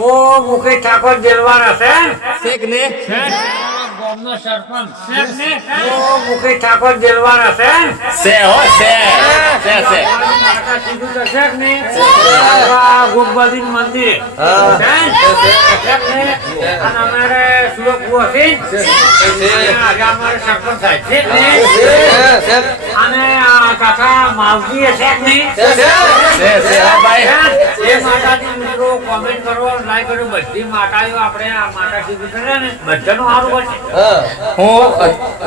ઓ મુકેશ ઠાકોર જેલવાના છે શેખ ને ગામનો સરપંચ શેખ ને ઓ મુકેશ ઠાકોર જેલવાના છે સે હો સે માતા સીધું તો શેખ ને ગોપાલજી મંદિર શેખ ને અને અમારે સુરતપુર હતી આજે અમારે સરપંચ સાહેબ શેખ ને અને કાકા માવજી શેખ ને એ માતાજી મિત્રો કોમેન્ટ કરો લાઈક કરો બધી માતાઓ આપણે આ માતા સીધું કરે ને બધાનું સારું બનશે. હું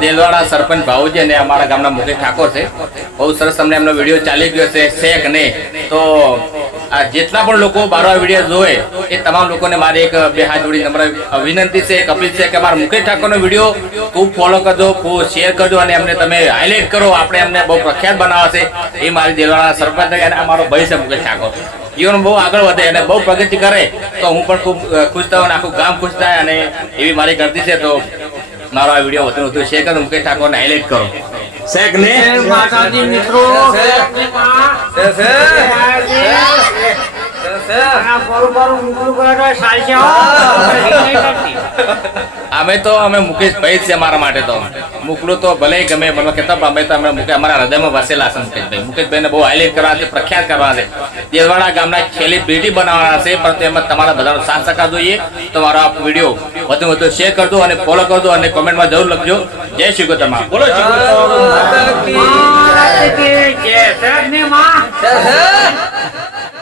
દેલવાડા સરપંચ ભાઉજી અને અમારા ગામના મુકેશ ઠાકોર છે. બહુ સરસ તમને એમનો વિડીયો ચાલી ગયો છે શેખ ને. તો આ જેટલા પણ લોકો મારો વિડીયો જોવે એ તમામ લોકોને મારી એક બે હાથ જોડી નમ્ર વિનંતી છે, અપીલ છે કે મારા મુકેશ ઠાકોરનો વિડીયો ખૂબ ફોલો કરજો, ખૂબ શેર કરજો અને એમને તમે હાઇલાઇટ કરો. આપણે એમને બહુ પ્રખ્યાત બનાવવા છે. એ મારી દેલવાડા સરપંચ અને અમારો ભાઈ છે મુકેશ ઠાકોર. જીવન બહુ આગળ વધે અને બહુ પ્રગતિ કરે તો હું પણ ખૂબ ખુશ થાઉં અને આખું ગામ ખુશ થાય અને એવી મારી કરતી છે. તો મારો આ વિડીયો વધુ વધુ શેર કરો, મુકેશ ઠાકોરને હાઇલાઇટ કરો. શેખ ને માતાજી મિત્રો અમે મુકેશ ભાઈ જ છે. અમારા માટે તો મુકલું તો ભલે ગમે મને કહેતા પણ અમે તો અમારા હૃદયમાં વસેલા છે મુકેશભાઈ. મુકેશભાઈને બહુ હાઇલાઇટ કરવા છે, પ્રખ્યાત કરવા છે. દેલવાડા ગામના સેલિબ્રિટી બનાવવાના છે, પરંતુ એમાં તમારા બધાનો સાથ સહકાર જોઈએ. તો મારો આ વિડીયો વધુ વધુ શેર કરજો અને ફોલો કરજો અને કોમેન્ટમાં જરૂર લખજો. જય શ્રી ગોતમા. બોલો શ્રી ગોતમા.